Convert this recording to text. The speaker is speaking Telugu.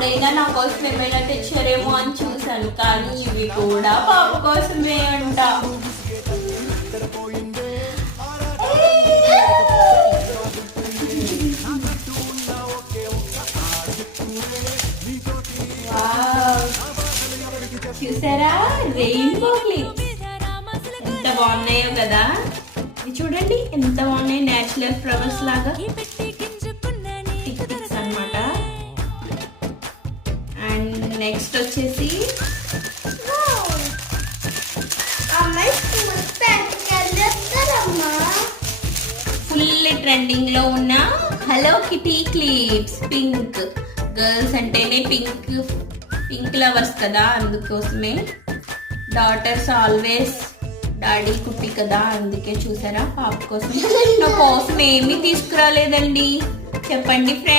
అప్పుడైనా నా కోసం ఏమైనా తెచ్చారేమో అని చూసాను, కానీ ఇవి కూడా పాప కోసమే అంట. చూసారా రెయిన్బో క్లిప్స్ ఎంత బాగున్నాయో కదా. ఇది చూడండి ఎంత బాగున్నాయి, నేచురల్ ఫ్లవర్స్ లాగా టిక్స్ అన్నమాట. అండ్ నెక్స్ట్ వచ్చేసి ఫుల్ ట్రెండింగ్ లో ఉన్న hello kitty clips. Pink girls అంటేనే పింక్ లవర్స్ కదా, అందుకోసమే. డాటర్స్ ఆల్వేస్ డాడీ కుట్టి కదా, అందుకే. చూసారా పాప కోసం. నా కోసం ఏమీ తీసుకురాలేదండి, చెప్పండి ఫ్రెండ్స్.